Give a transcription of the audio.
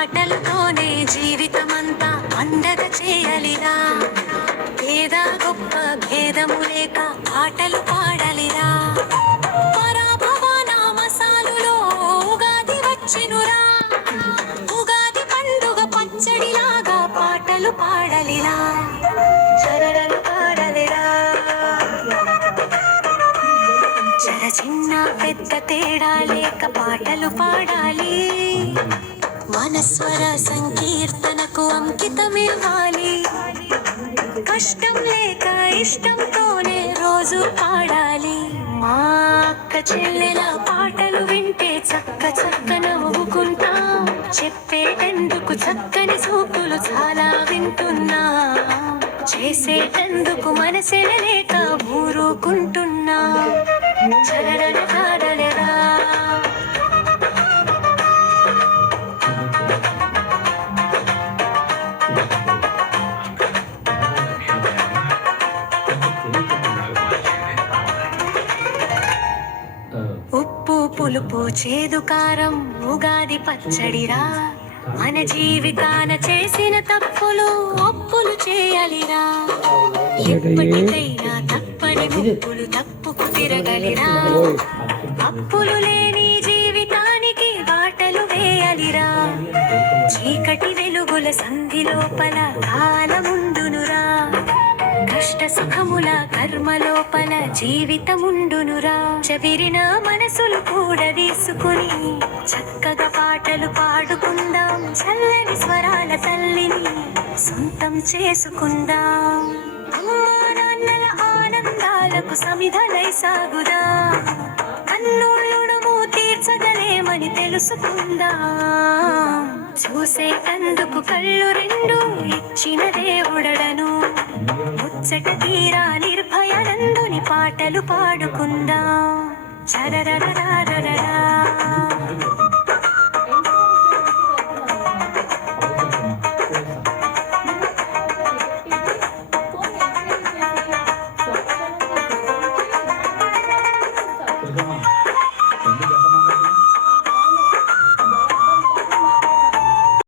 పాటలతోనే జీవితమంతా పండగ చేయాలిరా. పేద గొప్ప భేదము లేక పాటలు పాడాలిరా. పరాభవ నామసాలులో ఉగాది వచ్చినురా. ఉగాది పండుగ పచ్చడిలాగా పాటలు పాడాలిరా. చరణలు పాడాలిరా. చర చిన్న పెద్ద తేడా లేక పాటలు పాడాలి. మనస్వర సంకీర్తనకు అంకితమివ్వాలి. కష్టం లేక ఇష్టంతోనే రోజు పాడాలి. మా అక్క చెల్లెల పాటలు వింటే చక్క చక్క నవ్వుకుంటా. చెప్పేటందుకు చక్కని సూపులు చాలా వింటున్నా. చేసేటందుకు మనసే లేక ఊరుకుంటున్నా. చరణ పాడలేరా. ఉప్పు పులుపు చేదు కారం ఉగాది పచ్చడిరా. మన జీవితాన చేసిన తప్పులు ఒప్పులు చేయాలిరా. ఎప్పటికైనా తప్పని ముప్పులు తప్పుకు తిరగలిరా. అప్పులు లేని జీవితానికి బాటలు వేయాలిరా. చీకటి వెలుగుల సంధి లోపల కాలముండునురా. కష్ట సుఖముల కర్మ లోపల జీవితముండునురా. చెవిరిన మనసులు కూడా తీసుకుని చక్కగా పాటలు పాడుకుందాం. చల్లని స్వరాల తల్లిని సొంతం చేసుకుందాం. అమ్మా నాన్నల ఆనందాలకు సమిధలై సాగుదా. కన్నుళ్ళుడుము తీర్చగలేమని తెలుసుకుందాం. చూసేటందుకు కళ్ళు రెండు ఇచ్చిన దేవుడను. ముచ్చట తీరా నిర్భయానందుని పాటలు పాడుకుందాం. చరరరరరరరా.